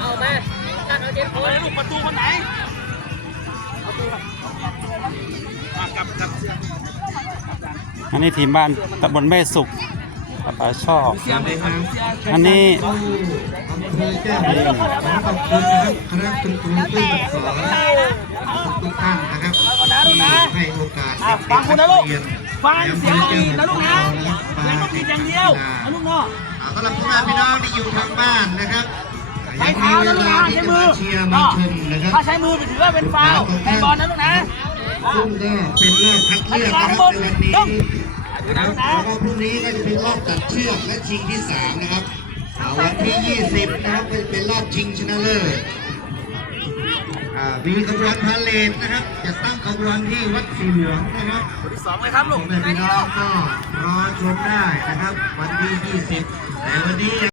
เอาไปตั้งเอาเจ็ดคเอนอลูกประตูคนไหนประตูอะกลับกลับเสียอันนี้ทีมบ้านตำบลแม่สุขป้าป๋าชอบเสียไหมครับเสียอันนี้อำเภอแจ้ห่มขอขอบคุณนะครับคณะคุณครูผู้ฝึกสอนทุกท่านนะครับที่ให้โอกาสอะเด็กฟังๆคุณนันะกลูกเรียนฟังเสียงดีนะลูกนะมาเสียงต้องดีอย่างเดียวนะลูกเนาะอ่า สำหรับพ่อแม่พี่น้องที่อยู่ทางบ้านนะครับใช้เท้านะลูกนะที่ใช้จะมืมาอเชียร์มาชมนะครับถ้าใช้มือไปถือว่าเป็นฟาวล์ให้บอลนะลูกนะซึ่งก็เป็นรอบคัดเลือกนะครับในวันนี้นะครับแล้วก็พรุ่งนี้ก็จะเป็นรอบตัดเชือกและชิงที่สามนะครับอ่าวันที่ 20 นะครับก็จะเป็นรอบชิงชนะเลิศอ่า มีขบวนพาเลทนะครับ จะตั้งขบวนที่วัดสีเหลืองนะครับคนที่สองเลยครับลูพ่อกแม่พี่น้องก็รอชมได้นะครับ วันที่ 20แต่วันนี้